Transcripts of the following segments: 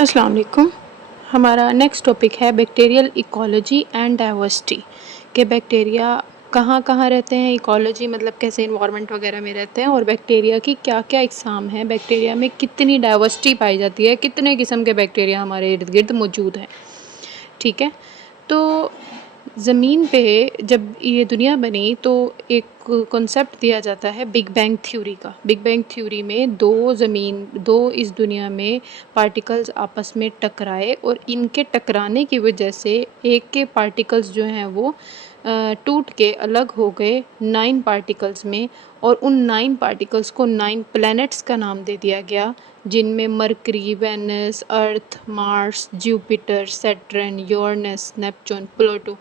अस्सलाम वालेकुम। हमारा नेक्स्ट टॉपिक है बैक्टीरियल इकोलॉजी एंड डाइवर्सिटी के बैक्टीरिया कहाँ कहाँ रहते हैं। इकोलॉजी मतलब कैसे इन्वायरमेंट वगैरह में रहते हैं, और बैक्टीरिया की क्या क्या इकसाम हैं, बैक्टीरिया में कितनी डाइवर्सिटी पाई जाती है, कितने किस्म के बैक्टीरिया हमारे इर्द गिर्द मौजूद हैं। ठीक है, तो ज़मीन पे जब ये दुनिया बनी तो एक कॉन्सेप्ट दिया जाता है बिग बैंग थ्योरी का। बिग बैंग थ्योरी में दो इस दुनिया में पार्टिकल्स आपस में टकराए, और इनके टकराने की वजह से एक के पार्टिकल्स जो हैं वो टूट के अलग हो गए 9 पार्टिकल्स में, और उन 9 पार्टिकल्स को 9 प्लैनेट्स का नाम दे दिया गया, जिनमें Mercury, Venus, Earth, Mars, Jupiter, Saturn, Uranus, Neptune, Pluto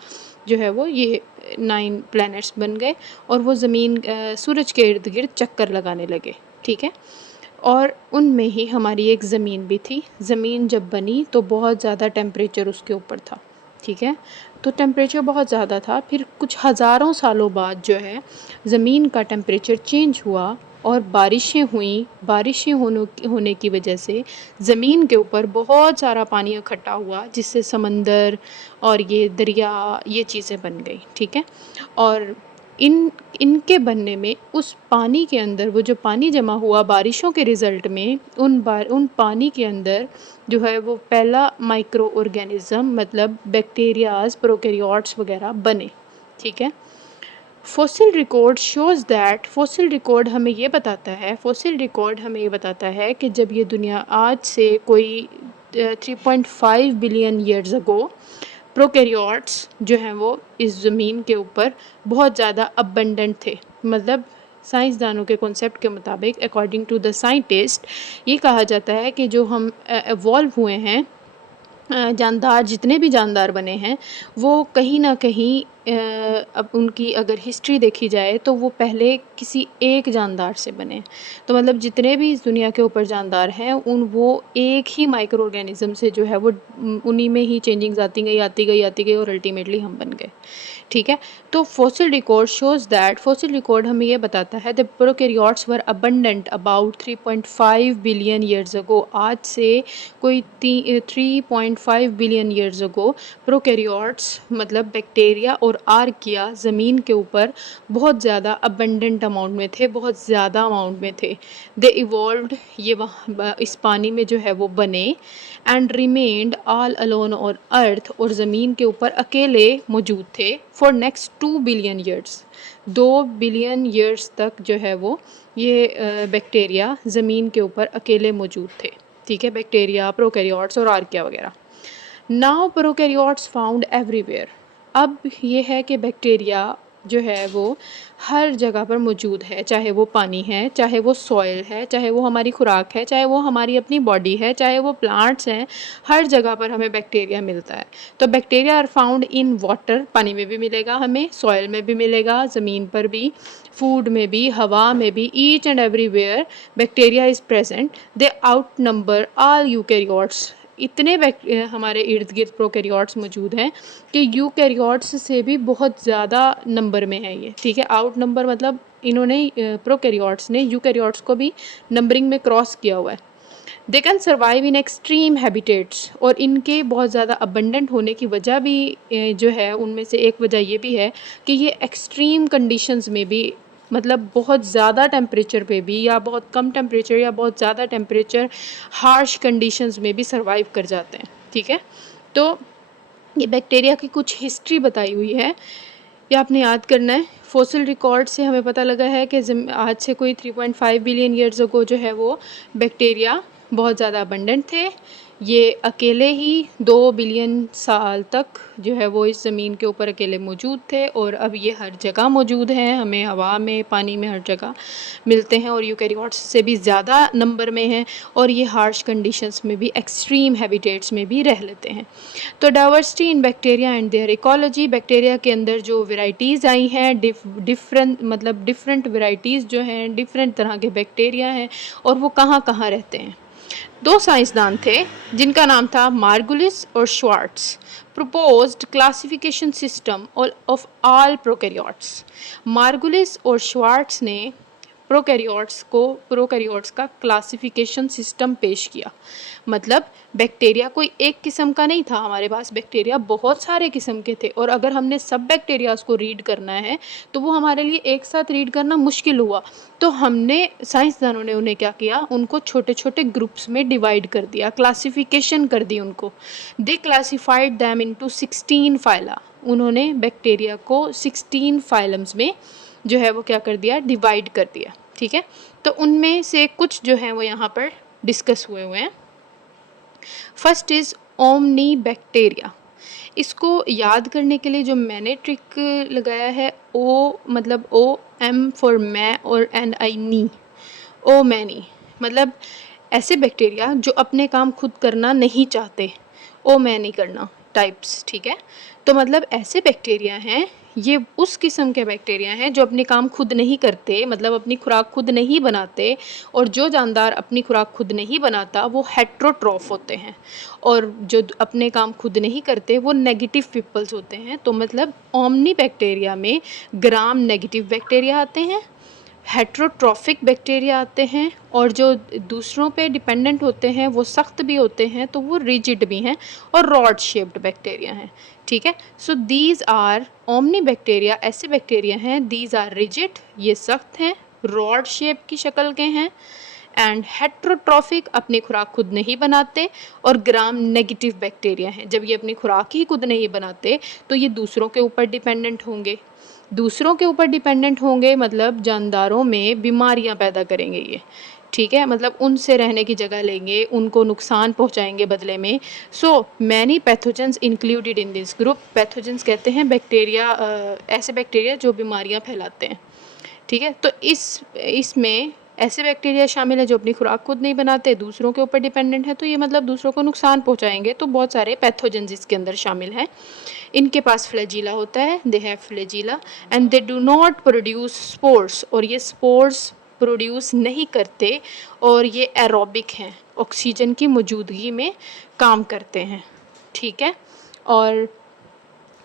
जो है वो ये 9 प्लैनेट्स बन गए, और वो ज़मीन सूरज के इर्द गिर्द चक्कर लगाने लगे। ठीक है, और उनमें ही हमारी एक ज़मीन भी थी। ज़मीन जब बनी तो बहुत ज़्यादा टेम्परेचर उसके ऊपर था। ठीक है, तो टेम्परेचर बहुत ज़्यादा था। फिर कुछ हज़ारों सालों बाद जो है ज़मीन का टेम्परेचर चेंज हुआ, और बारिशें हुई। बारिशें होने की वजह से ज़मीन के ऊपर बहुत सारा पानी इकट्ठा हुआ, जिससे समंदर और ये दरिया ये चीज़ें बन गई। ठीक है, और इनके बनने में उस पानी के अंदर वो जो पानी जमा हुआ बारिशों के रिज़ल्ट में, उन पानी के अंदर जो है वो पहला माइक्रो ऑर्गेनिज़म मतलब बैक्टीरियाज़, प्रोकैरियोट्स वगैरह बने। ठीक है, फॉसिल रिकॉर्ड हमें ये बताता है कि जब ये दुनिया आज से कोई 3.5 बिलियन ईयर्स अगो प्रोकैरियोट्स जो हैं वो इस ज़मीन के ऊपर बहुत ज़्यादा अबंडेंट थे। मतलब साइंसदानों के कॉन्सेप्ट के मुताबिक, अकॉर्डिंग टू द साइंटिस्ट, ये कहा जाता है कि जो हम एवॉल्व हुए हैं, जानदार जितने भी जानदार बने हैं, वो कहीं न कहीं अब उनकी अगर हिस्ट्री देखी जाए तो वो पहले किसी एक जानदार से बने। तो मतलब जितने भी इस दुनिया के ऊपर जानदार हैं, वो एक ही माइक्रो ऑर्गेनिज़्म से जो है वो उन्हीं में ही चेंजिंग्स आती गई और अल्टीमेटली हम बन गए। ठीक है, तो फॉसिल रिकॉर्ड हमें ये बताता है the prokaryotes were abundant about 3.5 billion years ago. आज से कोई 3.5 बिलियन ईयर्स अगो प्रोकैरियोट्स मतलब बैक्टीरिया और आर्किया ज़मीन के ऊपर बहुत ज़्यादा अबंडेंट अमाउंट में थे, बहुत ज़्यादा अमाउंट में थे। दे इवॉल्व्ड, ये वहाँ इस पानी में जो है वो बने, एंड रिमेन्ड ऑल अलोन और अर्थ, और ज़मीन के ऊपर अकेले मौजूद थे for next 2 billion years. 2 billion years तक जो है वो ये बैक्टीरिया ज़मीन के ऊपर अकेले मौजूद थे। ठीक है, बैक्टीरिया, प्रोकैरियोट्स और आर्किया वगैरह। Now prokaryotes found everywhere. अब ये है कि बैक्टीरिया जो है वो हर जगह पर मौजूद है, चाहे वो पानी है, चाहे वो सॉइल है, चाहे वो हमारी खुराक है, चाहे वो हमारी अपनी बॉडी है, चाहे वो प्लांट्स हैं, हर जगह पर हमें बैक्टीरिया मिलता है। तो bacteria are found in water, पानी में भी मिलेगा हमें, सॉइल में भी मिलेगा, ज़मीन पर भी, फूड में भी, हवा में भी, each and everywhere bacteria is present. They out number all eukaryotes. इतने हमारे इर्द गिर्द प्रोकैरियोट्स मौजूद हैं कि यूकैरियोट्स से भी बहुत ज़्यादा नंबर में है ये। ठीक है, आउट नंबर मतलब इन्होंने प्रोकैरियोट्स ने यूकैरियोट्स को भी नंबरिंग में क्रॉस किया हुआ है। They can survive in extreme habitats, और इनके बहुत ज़्यादा अबंडेंट होने की वजह भी जो है उनमें से एक वजह ये भी है कि ये एक्सट्रीम कंडीशंस में भी, मतलब बहुत ज़्यादा टेम्परेचर पे भी, या बहुत कम टेम्परेचर या बहुत ज़्यादा टेम्परेचर, हार्श कंडीशंस में भी सर्वाइव कर जाते हैं। ठीक है, तो ये बैक्टीरिया की कुछ हिस्ट्री बताई हुई है, ये आपने याद करना है। फॉसिल रिकॉर्ड से हमें पता लगा है कि आज से कोई 3.5 बिलियन ईयर्स अगो जो है वो बैक्टीरिया बहुत ज़्यादा अबंडेंट थे। ये अकेले ही 2 बिलियन साल तक जो है वो इस ज़मीन के ऊपर अकेले मौजूद थे, और अब ये हर जगह मौजूद हैं, हमें हवा में, पानी में, हर जगह मिलते हैं, और यूकैरियोट्स से भी ज़्यादा नंबर में हैं, और ये हार्श कंडीशंस में भी, एक्सट्रीम हैबिटेट्स में भी रह लेते हैं। तो diversity in bacteria and their ecology, bacteria के अंदर जो वेराइटीज़ आई हैं, डिफरेंट वेराइटीज़ जो हैं, डिफरेंट तरह के बैक्टीरिया हैं, और वो कहाँ कहाँ रहते हैं। 2 साइंसदान थे जिनका नाम था मार्गुलिस और Schwartz, proposed classification system of all prokaryotes. Margulis और श्वार्ट्ज ने प्रोकैरियोट्स का क्लासिफिकेशन सिस्टम पेश किया। मतलब बैक्टीरिया कोई एक किस्म का नहीं था, हमारे पास बैक्टीरिया बहुत सारे किस्म के थे, और अगर हमने सब बैक्टीरियाज को रीड करना है तो वो हमारे लिए एक साथ रीड करना मुश्किल हुआ। तो हमने साइंसदानों ने उन्हें क्या किया, उनको छोटे छोटे ग्रुप्स में डिवाइड कर दिया, क्लासिफिकेशन कर दी उनको। दे क्लासिफाइड दैम इनटू 16 फाइला। उन्होंने बैक्टीरिया को 16 फाइलम्स में जो है वो क्या कर दिया, डिवाइड कर दिया। ठीक है, तो उनमें से कुछ जो है वो यहाँ पर डिस्कस हुए हैं। First is omni bacteria. इसको याद करने के लिए जो मैंने ट्रिक लगाया है, ओ मतलब ओ एम फॉर मैं और एन आई नी, ओ मैनी, मतलब ऐसे बैक्टीरिया जो अपने काम खुद करना नहीं चाहते, ओ मैं नहीं करना टाइप्स। ठीक है, तो मतलब ऐसे बैक्टीरिया हैं, ये उस किस्म के बैक्टीरिया हैं जो अपने काम खुद नहीं करते, मतलब अपनी खुराक खुद नहीं बनाते, और जो जानदार अपनी खुराक खुद नहीं बनाता वो हेट्रोट्रॉफ होते हैं, और जो अपने काम खुद नहीं करते वो नेगेटिव पीपल्स होते हैं। तो मतलब ओमनी बैक्टीरिया में ग्राम नेगेटिव बैक्टीरिया आते हैं, हेट्रोट्रॉफिक बैक्टीरिया आते हैं, और जो दूसरों पे डिपेंडेंट होते हैं वो सख्त भी होते हैं, तो वो रिजिड भी हैं, और रॉड शेप्ड बैक्टीरिया हैं। ठीक है, so these are omni bacteria, ऐसे बैक्टीरिया हैं, दीज आर रिजिड, ये सख्त हैं, रॉड शेप की शक्ल के हैं, एंड हेट्रोट्रॉफिक, अपनी खुराक खुद नहीं बनाते, और ग्राम नेगेटिव बैक्टीरिया हैं। जब ये अपनी खुराक ही खुद नहीं बनाते तो ये दूसरों के ऊपर डिपेंडेंट होंगे, दूसरों के ऊपर डिपेंडेंट होंगे मतलब जानदारों में बीमारियां पैदा करेंगे ये। ठीक है, मतलब उनसे रहने की जगह लेंगे, उनको नुकसान पहुंचाएंगे बदले में। So many pathogens included in this group. Pathogens कहते हैं बैक्टीरिया, ऐसे बैक्टीरिया जो बीमारियां फैलाते हैं। ठीक है, तो इसमें ऐसे बैक्टीरिया शामिल है जो अपनी खुराक खुद नहीं बनाते, दूसरों के ऊपर डिपेंडेंट है, तो ये मतलब दूसरों को नुकसान पहुंचाएंगे। तो बहुत सारे पैथोजेंस इसके अंदर शामिल हैं। इनके पास फ्लैजिला होता है, they have flagella, and they do not produce spores, और ये स्पोर्स प्रोड्यूस नहीं करते, और ये एरोबिक हैं, ऑक्सीजन की मौजूदगी में काम करते हैं। ठीक है, और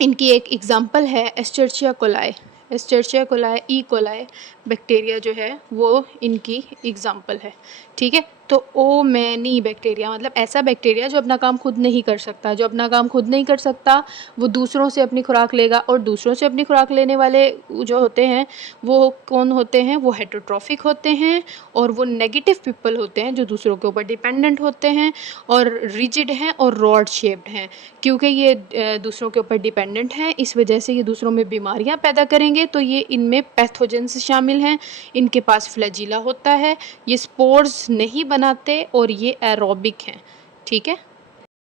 इनकी एक एग्जांपल है Escherichia coli. Escherichia coli, E coli bacteria जो है वो इनकी एग्जांपल है। ठीक है, तो ओ मैनी बैक्टीरिया मतलब ऐसा बैक्टीरिया जो अपना काम खुद नहीं कर सकता। जो अपना काम खुद नहीं कर सकता वो दूसरों से अपनी खुराक लेगा, और दूसरों से अपनी खुराक लेने वाले जो होते हैं वो कौन होते हैं, वो हेट्रोट्रॉफिक होते हैं, और वो नेगेटिव पीपल होते हैं जो दूसरों के ऊपर डिपेंडेंट होते हैं, और रिजिड हैं और रॉड शेप्ड हैं। क्योंकि ये दूसरों के ऊपर डिपेंडेंट हैं, इस वजह से ये दूसरों में बीमारियां पैदा करेंगे, तो ये इनमें पैथोजेंस शामिल हैं। इनके पास फ्लैजिला होता है, ये स्पोर्स नहीं बनाते, और ये एरोबिक हैं। ठीक है,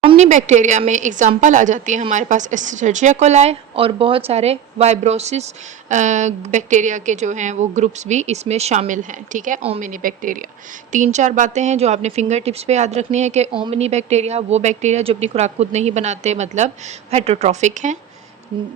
ओमनी बैक्टीरिया में एग्जांपल आ जाती है हमारे पास एस्चर्चिया कोलाई, और बहुत सारे वाइब्रोसिस बैक्टीरिया के जो हैं वो ग्रुप्स भी इसमें शामिल हैं। ठीक है, ओमनी बैक्टीरिया 3-4 बातें हैं जो आपने फिंगर टिप्स पे याद रखनी है कि ओमनी बैक्टीरिया वो बैक्टीरिया जो अपनी खुराक खुद नहीं बनाते, मतलब हेट्रोट्रॉफिक हैं।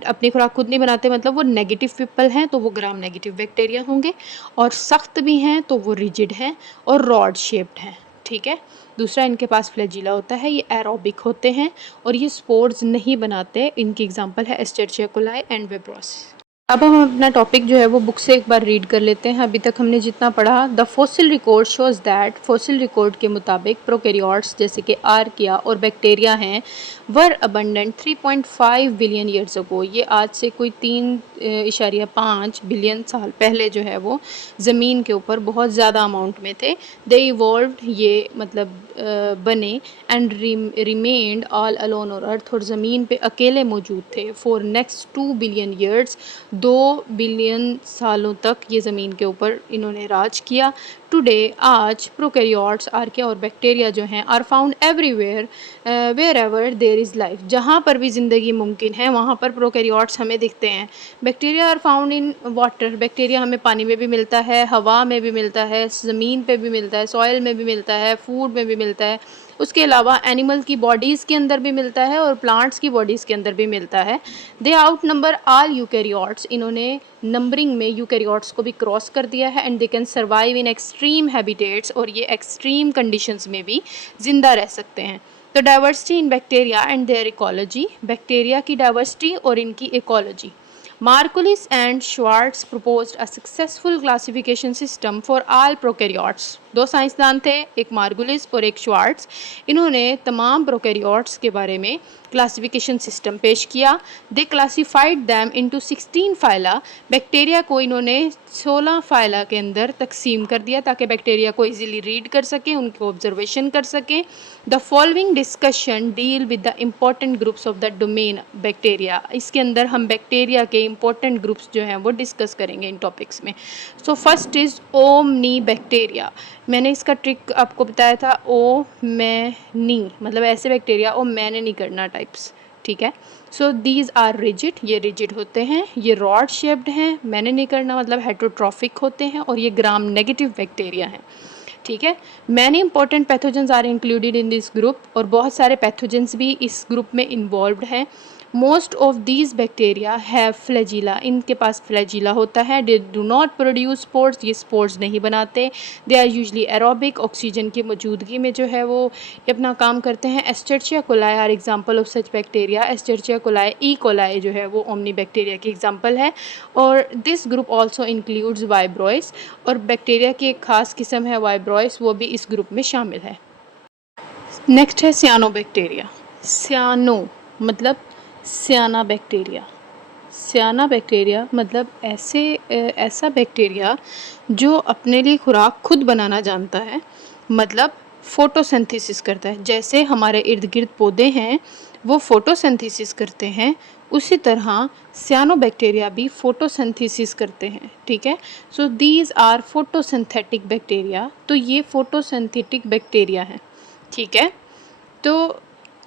अपनी खुराक खुद नहीं बनाते मतलब वो नेगेटिव पीपल हैं, तो वो ग्राम नेगेटिव बैक्टीरिया होंगे, और सख्त भी हैं तो वो रिजिड हैं और रॉड शेप्ड हैं। ठीक है, दूसरा इनके पास फ्लैजिला होता है, ये एरोबिक होते हैं, और ये स्पोर्स नहीं बनाते। इनकी एग्जांपल है एस्चर्चिया कोलाई एंड विब्रोसिस। अब हम अपना टॉपिक जो है वो बुक से एक बार रीड कर लेते हैं। अभी तक हमने जितना पढ़ा, the fossil record shows that, fossil record के मुताबिक प्रोकैरियोट्स जैसे कि आर्किया और बैक्टीरिया हैं, वर अबंडेंट 3.5 बिलियन ईयर्स अगो। ये आज से कोई 3.5 बिलियन साल पहले जो है वो ज़मीन के ऊपर बहुत ज़्यादा अमाउंट में थे। दे इवॉल्व्ड, ये मतलब बने, एंड रिमेन्ड ऑल अलोन और अर्थ, और ज़मीन पे अकेले मौजूद थे, for next 2 billion years, 2 billion सालों तक ये ज़मीन के ऊपर इन्होंने राज किया। टुडे, आज, प्रोकैरियोट्स, आर्किया और बैक्टीरिया जो हैं are found everywhere wherever there is life. जहाँ पर भी ज़िंदगी मुमकिन है वहाँ पर प्रोकैरियोट्स हमें दिखते हैं। Bacteria are found in water, bacteria हमें पानी में भी मिलता है, हवा में भी मिलता है, ज़मीन पे भी मिलता है, सॉइल में भी मिलता है, फूड में भी मिलता है। उसके अलावा एनिमल की बॉडीज़ के अंदर भी मिलता है, और प्लांट्स की बॉडीज़ के अंदर भी मिलता है। दे आउट नंबर आल यूकैरियोट्स, इन्होंने नंबरिंग में यूकैरियोट्स को भी क्रॉस कर दिया है, and they can survive in extreme habitats, और ये एक्सट्रीम कंडीशंस में भी ज़िंदा रह सकते हैं। तो diversity in bacteria and their ecology, bacteria की डाइवर्सिटी और इनकी ecology. Margulis and Schwartz proposed a successful classification system for all prokaryotes। दो साइंसदान थे, एक मार्गुलिस और एक श्वार्ट्ज। इन्होंने तमाम प्रोकैरियोट्स के बारे में क्लासिफिकेशन सिस्टम पेश किया। They classified them into 16 phyla. Bacteria को इन्होंने 16 फाइला के अंदर तकसीम कर दिया ताकि बैक्टीरिया को इजीली रीड कर सकें, उनको ऑब्जर्वेशन कर सकें। The following discussion deal with the important groups of the domain bacteria. इसके अंदर हम बैक्टीरिया के इम्पोर्टेंट ग्रुप्स जो हैं वो डिस्कस करेंगे इन टॉपिक्स में। So first is omni bacteria. मैंने इसका ट्रिक आपको बताया था, ओ मैं नी, मतलब ऐसे बैक्टीरिया, ओ मैंने नहीं करना टाइप्स, ठीक है। सो दीज आर रिजिड, ये रिजिड होते हैं। ये रॉड शेप्ड हैं, मैंने नहीं करना मतलब हेटरोट्रॉफिक होते हैं। और ये ग्राम नेगेटिव बैक्टीरिया हैं, ठीक है। Many important pathogens are included in this group, और बहुत सारे पैथोजेंस भी इस ग्रुप में इन्वॉल्व्ड हैं। Most of these bacteria have flagella, इनके पास फ्लैजिला होता है। They do not produce spores, ये स्पोर्स नहीं बनाते। They are usually aerobic, oxygen की मौजूदगी में जो है वो ये अपना काम करते हैं। Escherichia coli are example of such bacteria. Escherichia coli, E coli जो है वो ओमनी बैक्टीरिया की एग्जाम्पल है। और this group also includes vibrios, और बैक्टीरिया की एक खास किस्म है वाइब्रोइस, वो भी इस ग्रुप में शामिल है। नेक्स्ट है सियानो बैक्टीरिया। सियानो मतलब सियाना बैक्टीरिया। सियाना बैक्टीरिया मतलब ऐसा बैक्टीरिया जो अपने लिए खुराक खुद बनाना जानता है, मतलब फोटोसिंथेसिस करता है। जैसे हमारे इर्द गिर्द पौधे हैं वो फोटोसिंथेसिस करते हैं, उसी तरह सियानो बैक्टीरिया भी फोटोसिंथेसिस करते हैं, ठीक है। So these are photosynthetic bacteria. तो ये फोटोसिंथेटिक बैक्टीरिया हैं, ठीक है। तो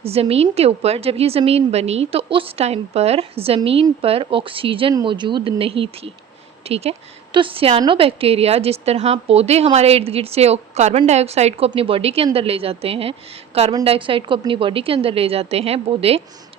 ज़मीन के ऊपर जब ये ज़मीन बनी तो उस टाइम पर ज़मीन पर ऑक्सीजन मौजूद नहीं थी, ठीक है। तो सियानो बैक्टीरिया जिस तरह पौधे हमारे इर्द गिर्द से कार्बन डाइऑक्साइड को अपनी बॉडी के अंदर ले जाते हैं, कार्बन डाइऑक्साइड को अपनी बॉडी के अंदर ले जाते हैं पौधे,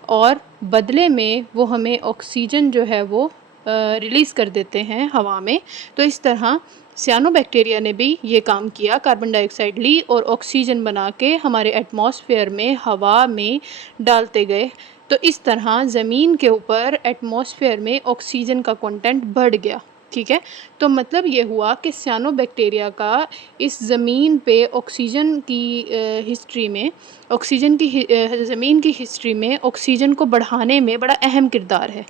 और बदले में वो हमें ऑक्सीजन जो है वो रिलीज़ कर देते हैं हवा में। तो इस तरह सियानो बैक्टीरिया ने भी ये काम किया, कार्बन डाइऑक्साइड ली और ऑक्सीजन बना के हमारे एटमॉस्फेयर में, हवा में डालते गए। तो इस तरह ज़मीन के ऊपर एटमॉस्फेयर में ऑक्सीजन का कंटेंट बढ़ गया, ठीक है। तो मतलब ये हुआ कि सियानो बैक्टीरिया का इस ज़मीन पे ऑक्सीजन की हिस्ट्री में, ज़मीन की हिस्ट्री में ऑक्सीजन को बढ़ाने में बड़ा अहम किरदार है,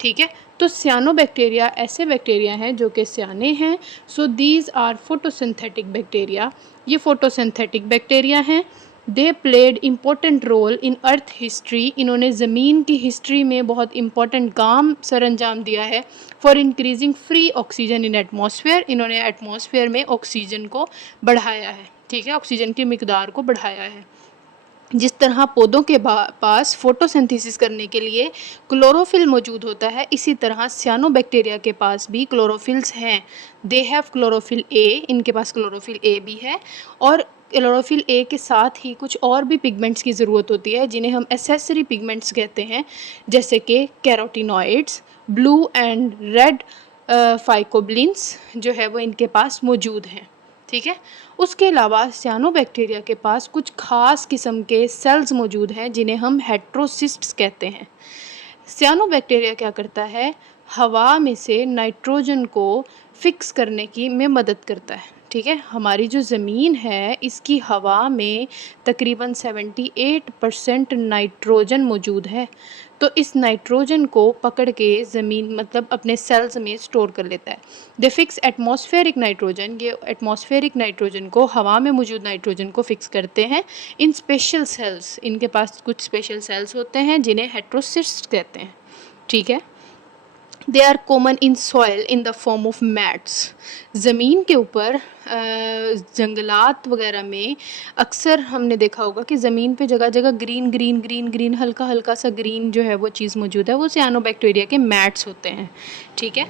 ठीक है। तो सियानो बैक्टीरिया ऐसे बैक्टीरिया हैं जो कि सियाने हैं। So these are photosynthetic bacteria, ये फोटोसिंथेटिक बैक्टीरिया हैं। They played important role in earth history, इन्होंने ज़मीन की हिस्ट्री में बहुत इम्पोर्टेंट काम सर अंजाम दिया है। For increasing free oxygen in atmosphere, इन्होंने एटमॉस्फेयर में ऑक्सीजन को बढ़ाया है, ठीक है, ऑक्सीजन की मिकदार को बढ़ाया है। जिस तरह पौधों के पास फोटोसिंथेसिस करने के लिए क्लोरोफिल मौजूद होता है, इसी तरह सियानो बैक्टीरिया के पास भी क्लोरोफिल्स हैं। दे हैव क्लोरोफिल ए, इनके पास क्लोरोफिल ए भी है। और क्लोरोफिल ए के साथ ही कुछ और भी पिगमेंट्स की ज़रूरत होती है जिन्हें हम एसेसरी पिगमेंट्स कहते हैं, जैसे कि कैरोटीनॉइड्स, ब्लू एंड रेड फाइकोब्लिन्स जो है वो इनके पास मौजूद हैं, ठीक है। उसके अलावा सियानो बैक्टीरिया के पास कुछ खास किस्म के सेल्स मौजूद हैं जिन्हें हम हेट्रोसिस्ट्स कहते हैं। सियानो बैक्टीरिया क्या करता है, हवा में से नाइट्रोजन को फिक्स करने की में मदद करता है, ठीक है। हमारी जो ज़मीन है इसकी हवा में तकरीबन 78% नाइट्रोजन मौजूद है। तो इस नाइट्रोजन को पकड़ के ज़मीन मतलब अपने सेल्स में स्टोर कर लेता है। दे फिक्स एटमॉस्फेरिक नाइट्रोजन, ये एटमॉस्फेरिक नाइट्रोजन को, हवा में मौजूद नाइट्रोजन को फिक्स करते हैं इन स्पेशल सेल्स। इनके पास कुछ स्पेशल सेल्स होते हैं जिन्हें हेट्रोसिस्ट्स कहते हैं, ठीक है। They are common in soil in the form of mats. ज़मीन के ऊपर जंगलात वगैरह में अक्सर हमने देखा होगा कि ज़मीन पे जगह जगह ग्रीन ग्रीन ग्रीन ग्रीन हल्का हल्का सा ग्रीन जो है वो चीज़ मौजूद है, वो सियानोबैक्टीरिया के मैट्स होते हैं, ठीक है।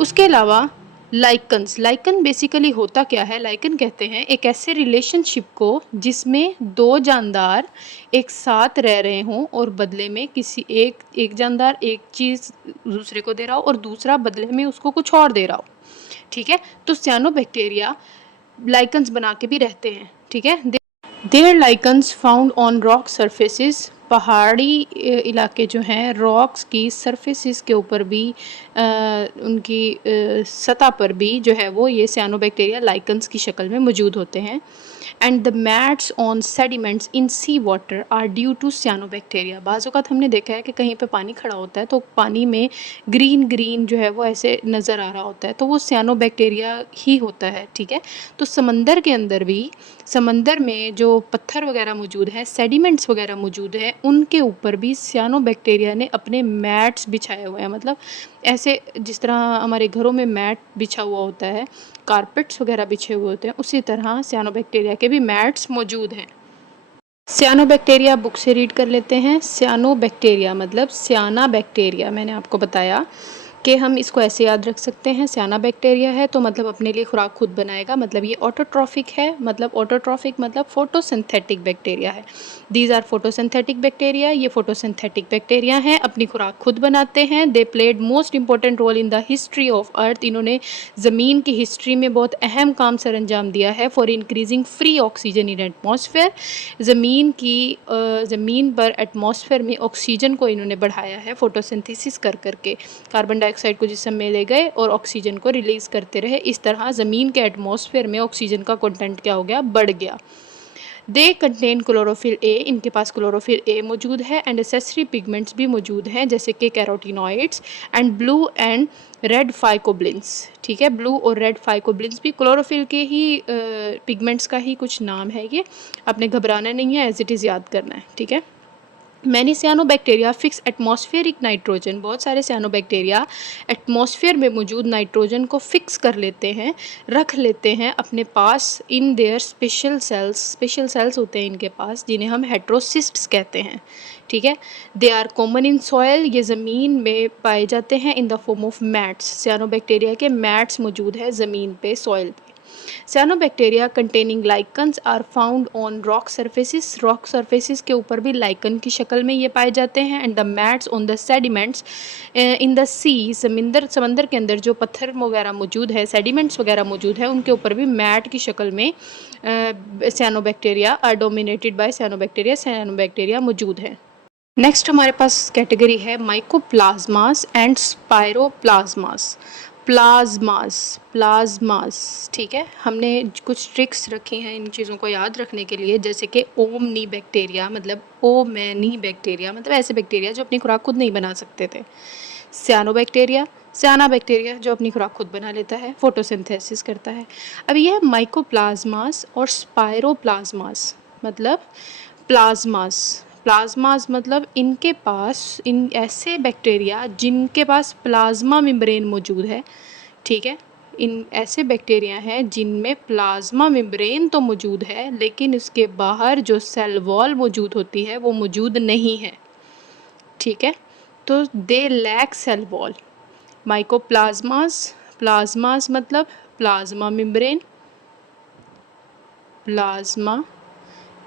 उसके अलावा लाइकन्स, लाइकन बेसिकली होता क्या है, लाइकन कहते हैं एक ऐसे रिलेशनशिप को जिसमें दो जानदार एक साथ रह रहे हों और बदले में किसी एक जानदार एक चीज़ दूसरे को दे रहा हो और दूसरा बदले में उसको कुछ और दे रहा हो, ठीक है। तो सियानोबैक्टीरिया लाइकन्स बना के भी रहते हैं, ठीक है। There lichens found on rock surfaces, पहाड़ी इलाके जो हैं रॉक्स की सरफेसिस के ऊपर भी उनकी सतह पर भी जो है वो ये सियानोबैक्टीरिया लाइकन्स की शक्ल में मौजूद होते हैं। And the mats on sediments in sea water are due to cyanobacteria. बाज़ औक़ात हमने देखा है कि कहीं पे पानी खड़ा होता है तो पानी में ग्रीन ग्रीन जो है वो ऐसे नज़र आ रहा होता है, तो वो सियानोबैक्टीरिया ही होता है, ठीक है। तो समंदर के अंदर भी, समंदर में जो पत्थर वगैरह मौजूद है, सेडिमेंट्स वगैरह मौजूद है, उनके ऊपर भी सियानोबैक्टीरिया ने अपने मैट्स बिछाए हुए हैं। मतलब ऐसे जिस तरह हमारे घरों में मैट बिछा हुआ होता है, कारपेट्स वगैरह बिछे हुए होते हैं, उसी तरह सियानोबैक्टीरिया के भी मैट्स मौजूद हैं। सियानोबैक्टीरिया बुक से रीड कर लेते हैं। सियानोबैक्टीरिया मतलब सियाना बैक्टीरिया, मैंने आपको बताया कि हम इसको ऐसे याद रख सकते हैं, सियाना बैक्टीरिया है तो मतलब अपने लिए खुराक खुद बनाएगा, मतलब ये ऑटोट्रॉफिक है। मतलब ऑटोट्रॉफिक मतलब फोटोसिंथेटिक बैक्टीरिया है। दीज आर फोटोसिंथेटिक बैक्टीरिया, ये फोटोसिंथेटिक बैक्टीरिया हैं, अपनी खुराक खुद बनाते हैं। They played most important role in the history of earth, इन्होंने ज़मीन की हिस्ट्री में बहुत अहम काम सर अंजाम दिया है। For increasing free oxygen in atmosphere, ज़मीन पर एटमॉस्फेयर में ऑक्सीजन को इन्होंने बढ़ाया है फोटोसिंथेसिस कर करके। कार्बन डाइऑक्साइड को जिस्म में ले गए और ऑक्सीजन को रिलीज़ करते रहे, इस तरह ज़मीन के एटमॉस्फेयर में ऑक्सीजन का कंटेंट क्या हो गया, बढ़ गया। दे कंटेन क्लोरोफिल ए, इनके पास क्लोरोफिल ए मौजूद है। एंड एसेसरी पिगमेंट्स भी मौजूद हैं जैसे कि carotenoids and blue and red phycobilins, ठीक है। ब्लू और रेड फाइकोब्लिन्स भी क्लोरोफिल के ही पिगमेंट्स का ही कुछ नाम है, ये आपने घबराना नहीं है, एज इट इज़ याद करना है, ठीक है। मैनी सियानोबैक्टीरिया फिक्स एटमॉस्फेरिक नाइट्रोजन, बहुत सारे सियानोबैक्टीरिया एटमॉस्फेयर में मौजूद नाइट्रोजन को फिक्स कर लेते हैं, रख लेते हैं अपने पास in their special cells, special cells होते हैं इनके पास जिन्हें हम हेट्रोसिस्ट्स कहते हैं, ठीक है। They are common in soil, ये ज़मीन में पाए जाते हैं in the form of mats, cyanobacteria के मैट्स मौजूद है ज़मीन पे, सॉयल पे। Cyanobacteria containing lichens are found on rock surfaces, rock surfaces के ऊपर भी लाइकन की शक्ल में ये पाए जाते हैं। And the mats on the sediments in the sea, समंदर के अंदर जो पत्थर वगैरह मौजूद है, सेडिमेंट्स वगैरह मौजूद है, उनके ऊपर भी मैट की शक्ल में cyanobacteria are dominated by cyanobacteria मौजूद है। नेक्स्ट हमारे पास कैटेगरी है माइकोप्लाज्मास एंड स्पायरोप्लाज्मास। प्लाज्मास, ठीक है। हमने कुछ ट्रिक्स रखी हैं इन चीज़ों को याद रखने के लिए, जैसे कि ओमनी बैक्टीरिया मतलब ओमैनी बैक्टीरिया, मतलब ऐसे बैक्टीरिया जो अपनी खुराक खुद नहीं बना सकते थे। सियाना बैक्टीरिया जो अपनी खुराक खुद बना लेता है, फोटोसिंथेसिस करता है। अब यह है माइकोप्लाज्मास और स्पायरोप्लाज्मास मतलब प्लाज्मास मतलब इनके पास, इन ऐसे बैक्टीरिया जिनके पास प्लाज्मा मेम्ब्रेन मौजूद है, ठीक है। इन ऐसे बैक्टीरिया हैं जिनमें प्लाज्मा मेम्ब्रेन तो मौजूद है लेकिन उसके बाहर जो सेल वॉल मौजूद होती है वो मौजूद नहीं है, ठीक है। तो they lack cell wall. Plasmas मतलब प्लाज्मा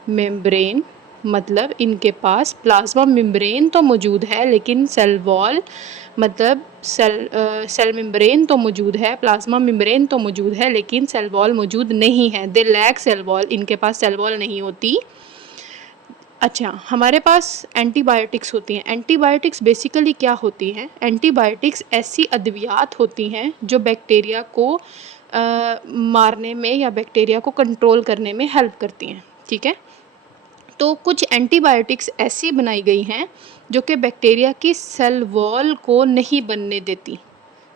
मेम्ब्रेन मतलब इनके पास प्लाज्मा मेम्ब्रेन तो मौजूद है लेकिन सेल वॉल मतलब सेल मेम्ब्रेन तो मौजूद है, प्लाज्मा मेम्ब्रेन तो मौजूद है लेकिन सेल वॉल मौजूद नहीं है। दे लैक सेल वॉल, इनके पास सेल वॉल नहीं होती। अच्छा, हमारे पास एंटीबायोटिक्स होती हैं। एंटीबायोटिक्स बेसिकली क्या होती हैं? एंटीबायोटिक्स ऐसी अद्वियात होती हैं जो बैक्टीरिया को मारने में या बैक्टीरिया को कंट्रोल करने में हेल्प करती हैं, ठीक है। तो कुछ एंटीबायोटिक्स ऐसी बनाई गई हैं जो कि बैक्टीरिया की सेल वॉल को नहीं बनने देती,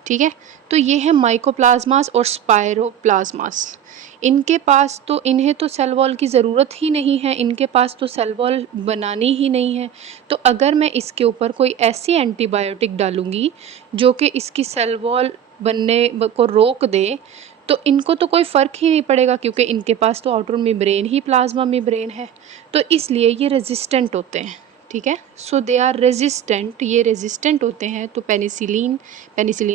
ठीक है। तो ये है माइकोप्लाज्मास और स्पायरोप्लाज्मास। इनके पास तो, इन्हें तो सेल वॉल की ज़रूरत ही नहीं है, इनके पास तो सेल वॉल बनानी ही नहीं है। तो अगर मैं इसके ऊपर कोई ऐसी एंटीबायोटिक डालूँगी जो कि इसकी सेल वॉल बनने को रोक दे, तो इनको तो कोई फ़र्क ही नहीं पड़ेगा क्योंकि इनके पास तो आउटर मेम्ब्रेन ही प्लाज्मा मेम्ब्रेन है, तो इसलिए ये रेजिस्टेंट होते हैं, ठीक है। सो दे आर रेजिस्टेंट, ये रेजिस्टेंट होते हैं। तो पेनिसिलिन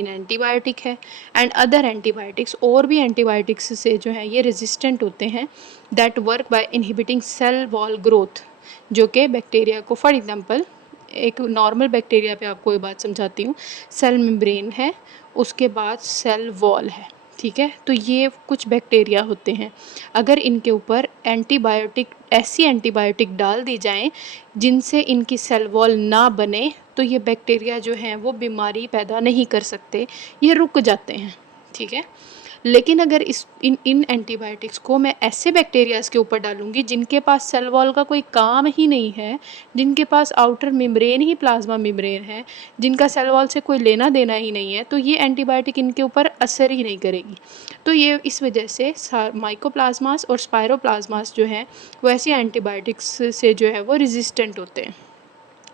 एंटीबायोटिक है एंड अदर एंटीबायोटिक्स, और भी एंटीबायोटिक्स से जो है ये रेजिस्टेंट होते हैं। That work by inhibiting cell wall growth, जो कि बैक्टीरिया को, फॉर एग्जांपल एक नॉर्मल बैक्टीरिया पे आपको ये बात समझाती हूँ। सेल मेम्ब्रेन है, उसके बाद सेल वॉल है, ठीक है। तो ये कुछ बैक्टीरिया होते हैं, अगर इनके ऊपर ऐसी एंटीबायोटिक डाल दी जाएं जिनसे इनकी सेल वॉल ना बने, तो ये बैक्टीरिया जो हैं वो बीमारी पैदा नहीं कर सकते, ये रुक जाते हैं, ठीक है। लेकिन अगर इन एंटीबायोटिक्स को मैं ऐसे बैक्टीरियाज के ऊपर डालूंगी जिनके पास सेल वॉल का कोई काम ही नहीं है, जिनके पास आउटर मेम्ब्रेन ही प्लाज्मा मेम्ब्रेन है, जिनका सेल वॉल से कोई लेना देना ही नहीं है, तो ये एंटीबायोटिक इनके ऊपर असर ही नहीं करेगी। तो ये इस वजह से माइकोप्लाज्मास और स्पायरोप्लाज्मास जो हैं वो ऐसी एंटीबायोटिक्स से जो है वो रेजिस्टेंट होते हैं।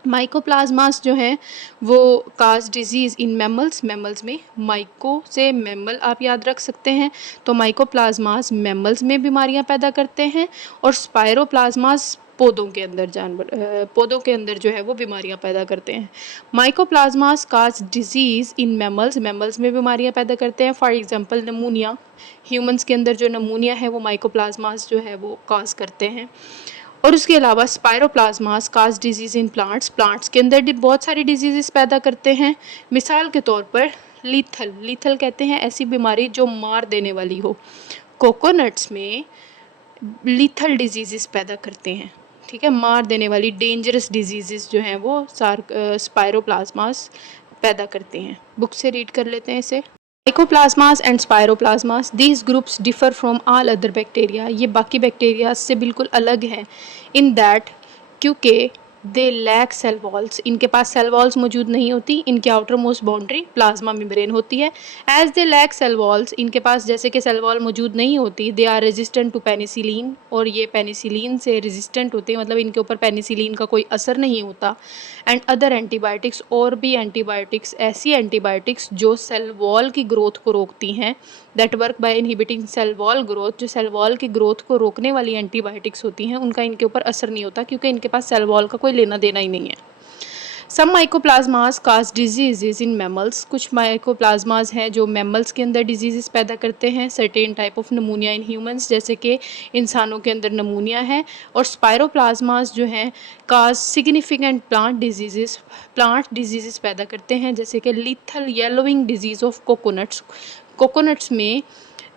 माइकोप्लाज्मास जो हैं वो काज डिजीज़ इन मैमल्स में, माइको से मैमल आप याद रख सकते हैं, तो माइकोप्लाज्मास मैमल्स में बीमारियां पैदा करते हैं, और स्पायरोप्लाज्मास पौधों के अंदर जो है वो बीमारियां पैदा करते हैं। माइकोप्लाज्मास काज डिजीज़ इन मैमल्स में बीमारियां पैदा करते हैं। फॉर एग्जांपल नमूनिया, ह्यूमंस के अंदर जो नमूनिया है वो माइकोप्लाज्मास जो है वो काज करते हैं। और उसके अलावा स्पायरोप्लाज्मास काज डिजीज़ इन प्लांट्स के अंदर बहुत सारी डिजीज़ पैदा करते हैं। मिसाल के तौर पर लीथल कहते हैं ऐसी बीमारी जो मार देने वाली हो। कोकोनट्स में लीथल डिजीज़ पैदा करते हैं, ठीक है, मार देने वाली डेंजरस डिजीज़ जो हैं वो स्पायरोप्लाज्मास पैदा करते हैं। बुक से रीड कर लेते हैं इसे। Mycoplasmas and spiroplasmas, these groups differ from all other bacteria, ये बाकी बैक्टीरिया से बिल्कुल अलग हैं इन दैट, क्योंकि दे लैक सेल वॉल्स, इनके पास सेल वॉल्स मौजूद नहीं होती, इनकी outermost boundary plasma membrane होती है। As they lack cell walls, इनके पास जैसे कि सेल वॉल मौजूद नहीं होती, they are resistant to penicillin, और ये पेनिसिलिन से रेजिस्टेंट होते हैं, मतलब इनके ऊपर पेनिसिलिन का कोई असर नहीं होता। एंड अदर एंटीबायोटिक्स, और भी एंटीबायोटिक्स, ऐसी एंटीबायोटिक्स जो सेल वॉल की ग्रोथ को रोकती हैं, that work by inhibiting cell wall growth, जो सेल वॉल की ग्रोथ को रोकने वाली एंटीबायोटिक्स होती हैं, उनका इनके ऊपर असर नहीं होता क्योंकि इनके पास सेल वॉल का कोई लेना देना ही नहीं है। सम माइकोप्लाज्मास काज डिजीज़ इन मैमल्स, कुछ माइकोप्लाज्मास हैं जो मैमल्स के अंदर डिजीज़ पैदा करते हैं। Certain type of नमूनिया in humans, जैसे कि इंसानों के अंदर नमूनिया है। और स्पायरोप्लाज्मास जो हैं काज सिग्निफिकेंट प्लांट डिजीज़ पैदा करते हैं, जैसे कि lethal yellowing disease of coconuts में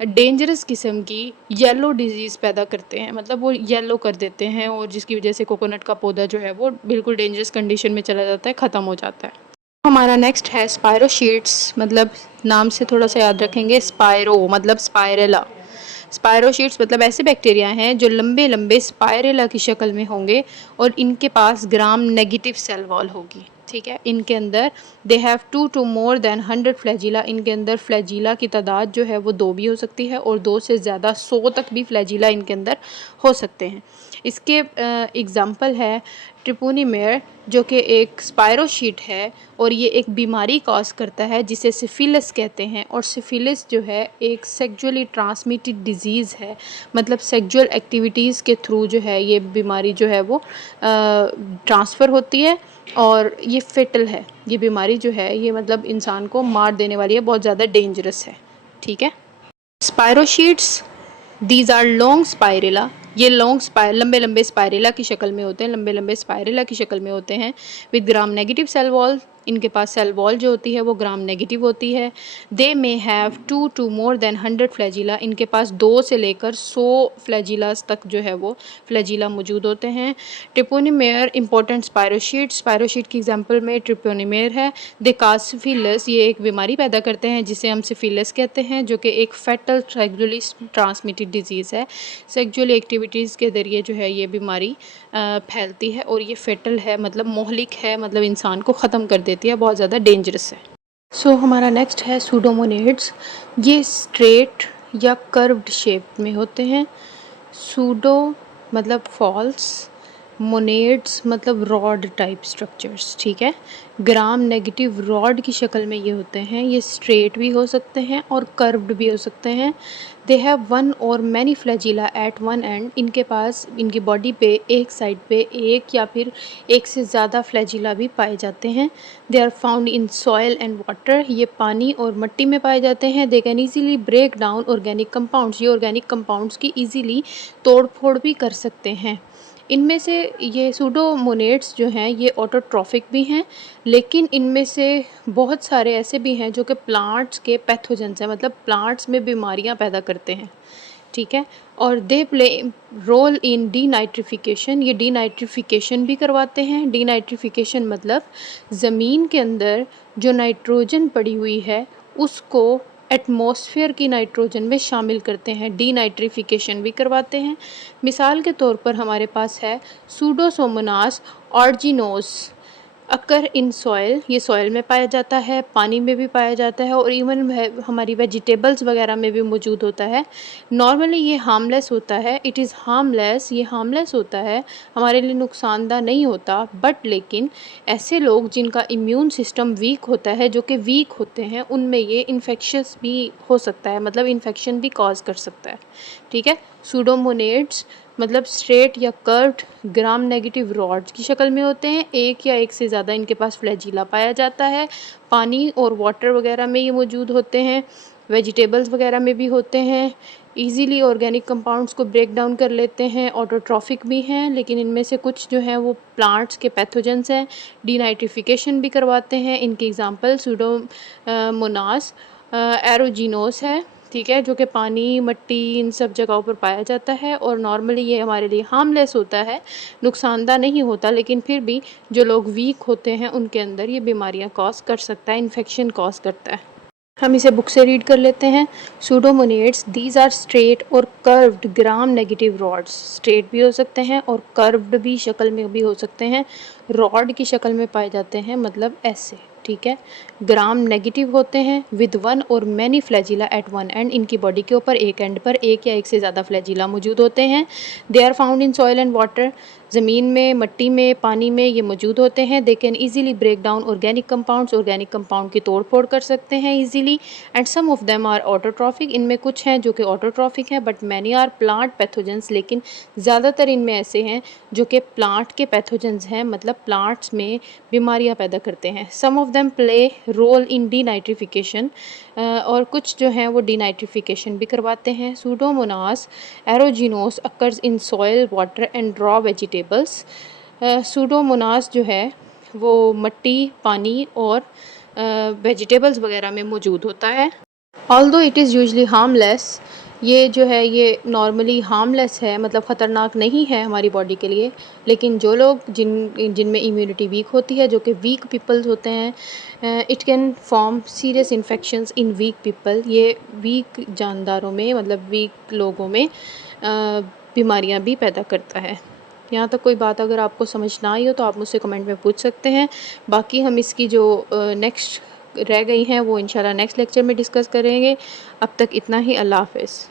डेंजरस किस्म की येलो डिजीज़ पैदा करते हैं, मतलब वो येलो कर देते हैं, और जिसकी वजह से कोकोनट का पौधा जो है वो बिल्कुल डेंजरस कंडीशन में चला जाता है, ख़त्म हो जाता है। हमारा नेक्स्ट है स्पायरोशीट्स, मतलब नाम से थोड़ा सा याद रखेंगे, स्पायरो मतलब स्पायरेला। स्पायरोशीट्स मतलब ऐसे बैक्टीरिया हैं जो लंबे लंबे स्पायरेला की शक्ल में होंगे, और इनके पास ग्राम नेगेटिव सेल वॉल होगी, ठीक है। इनके अंदर they have 2 to more than 100 flagella, इनके अंदर फ्लैजिला की तादाद जो है वो 2 भी हो सकती है, और 2 से ज़्यादा 100 तक भी फ्लैजिला इनके अंदर हो सकते हैं। इसके एग्ज़ाम्पल है ट्रिपोनिमेर, जो कि एक स्पायरोशीट है, और ये एक बीमारी कॉज करता है जिसे सिफिलिस कहते हैं। और सिफिलिस जो है एक सेक्सुअली ट्रांसमिटेड डिजीज़ है, मतलब सेक्सुअल एक्टिविटीज़ के थ्रू जो है ये बीमारी जो है वो ट्रांसफ़र होती है, और ये फेटल है। ये बीमारी जो है ये मतलब इंसान को मार देने वाली है, बहुत ज़्यादा डेंजरस है, ठीक है। स्पायरोशीट्स, दीज आर लॉन्ग स्पायरेला, ये लंबे लंबे स्पायरेला की शक्ल में होते हैं, लंबे लंबे स्पायरेला की शक्ल में होते हैं, with gram negative cell wall, इनके पास सेल वॉल जो होती है वो ग्राम नेगेटिव होती है। They may have 2 to more than 100 flagella, इनके पास 2 से लेकर 100 फ्लैजिलास तक जो है वो फ्लैजिला मौजूद होते हैं। ट्रिपोनिमेर इंपॉर्टेंट स्पायरोशीट की एग्जांपल में ट्रिपोनिमेर है। दे काज सिफिलिस, ये एक बीमारी पैदा करते हैं जिसे हम सिफिलिस कहते हैं, जो कि एक फेटल सेक्सुअली ट्रांसमिटेड डिजीज़ है। सेक्सुअल एक्टिविटीज़ के ज़रिए जो है ये बीमारी फैलती है, और ये फेटल है, मतलब मोहलिक है, मतलब इंसान को ख़त्म कर देती है, बहुत ज़्यादा डेंजरस है। सो हमारा नेक्स्ट है सूडोमोनेड्स, ये स्ट्रेट या कर्व्ड शेप में होते हैं। सूडो मतलब फॉल्स, मोनेड्स मतलब रॉड टाइप स्ट्रक्चर्स, ठीक है। ग्राम नेगेटिव रॉड की शक्ल में ये होते हैं, ये स्ट्रेट भी हो सकते हैं और कर्व्ड भी हो सकते हैं। दे हैव 1 और many flagella at one end, इनके पास इनकी बॉडी पे एक साइड पे एक या फिर एक से ज़्यादा फ्लैजिला भी पाए जाते हैं। They are found in soil and water, ये पानी और मिट्टी में पाए जाते हैं। They can easily break down organic compounds, ये ऑर्गेनिक कंपाउंड्स की ईजीली तोड़ फोड़ भी कर सकते हैं। इनमें से ये सूडोमोनेड्स जो हैं ये ऑटोट्रॉफिक भी हैं, लेकिन इनमें से बहुत सारे ऐसे भी हैं जो कि प्लांट्स के पैथोजेंस हैं, मतलब प्लांट्स में बीमारियां पैदा करते हैं, ठीक है। और they play role in denitrification, ये डीनाइट्रिफिकेशन भी करवाते हैं। डीनाइट्रिफिकेशन मतलब ज़मीन के अंदर जो नाइट्रोजन पड़ी हुई है उसको एटमॉस्फेयर की नाइट्रोजन में शामिल करते हैं, डीनाइट्रिफिकेशन भी करवाते हैं। मिसाल के तौर पर हमारे पास है सूडोसोमोनास ऑर्जिनोस, अकर इन सॉइल, ये सॉइल में पाया जाता है, पानी में भी पाया जाता है और इवन हमारी वेजिटेबल्स वगैरह में भी मौजूद होता है। नॉर्मली ये हार्मलेस होता है, इट इज़ हार्मलेस, ये हार्मलेस होता है, हमारे लिए नुकसानदा नहीं होता। बट लेकिन ऐसे लोग जिनका इम्यून सिस्टम वीक होता है, जो कि वीक होते हैं, उनमें ये इन्फेक्शस भी हो सकता है, मतलब इन्फेक्शन भी कॉज कर सकता है। ठीक है। सूडोमोनेड्स मतलब स्ट्रेट या कर्व्ड ग्राम नेगेटिव रॉड्स की शक्ल में होते हैं। एक या एक से ज़्यादा इनके पास फ्लैजिला पाया जाता है। पानी और वाटर वगैरह में ये मौजूद होते हैं, वेजिटेबल्स वगैरह में भी होते हैं। इजीली ऑर्गेनिक कंपाउंड्स को ब्रेक डाउन कर लेते हैं, ऑटोट्रॉफिक भी हैं, लेकिन इनमें से कुछ जो हैं वो प्लांट्स के पैथोजेंस हैं। डीनाइट्रिफिकेशन भी करवाते हैं। इनके एग्जांपल सूडोमोनास एरोजिनोस है, ठीक है, जो कि पानी, मिट्टी, इन सब जगहों पर पाया जाता है और नॉर्मली ये हमारे लिए हार्मलेस होता है, नुकसानदा नहीं होता, लेकिन फिर भी जो लोग वीक होते हैं उनके अंदर ये बीमारियां कॉज कर सकता है, इन्फेक्शन कॉज करता है। हम इसे बुक से रीड कर लेते हैं। सूडोमोनेड्स दीज आर स्ट्रेट और curved gram negative rods, straight भी हो सकते हैं और कर्व्ड भी शक्ल में भी हो सकते हैं, रॉड की शक्ल में पाए जाते हैं, मतलब ऐसे। ठीक है। ग्राम नेगेटिव होते हैं with one or many flagella at one end, इनकी बॉडी के ऊपर एक एंड पर एक या एक से ज़्यादा फ्लैजिला मौजूद होते हैं। They are found in soil and water, ज़मीन में, मिट्टी में, पानी में ये मौजूद होते हैं। They can easily break down organic compounds, organic compound की तोड़ फोड़ कर सकते हैं easily. And some of them are autotrophic, इनमें कुछ हैं जो कि ऑटोट्रॉफिक हैं, but many are plant pathogens, लेकिन ज़्यादातर इनमें ऐसे हैं जो कि प्लांट के पैथोजेंस हैं, मतलब प्लांट्स में बीमारियां पैदा करते हैं। Some of them play role in denitrification, और कुछ जो हैं वो डीनाइट्रिफिकेशन भी करवाते हैं। Pseudomonas aeruginosa occurs in soil, water and raw vegetables. Pseudomonas जो है वो मिट्टी, पानी और वेजिटेबल्स वगैरह में मौजूद होता है। Although it is usually harmless, ये जो है ये नॉर्मली हार्मलेस है, मतलब ख़तरनाक नहीं है हमारी बॉडी के लिए, लेकिन जो लोग जिनमें इम्यूनिटी वीक होती है, जो कि वीक पीपल्स होते हैं, it can form serious infections in weak people, ये वीक जानदारों में, मतलब वीक लोगों में बीमारियां भी पैदा करता है। यहाँ तक कोई बात अगर आपको समझ ना आई हो तो आप मुझसे कमेंट में पूछ सकते हैं। बाकी हम इसकी जो नेक्स्ट रह गई हैं वो इंशाल्लाह नेक्स्ट लेक्चर में डिस्कस करेंगे। अब तक इतना ही, अल्लाह हाफ़िज़।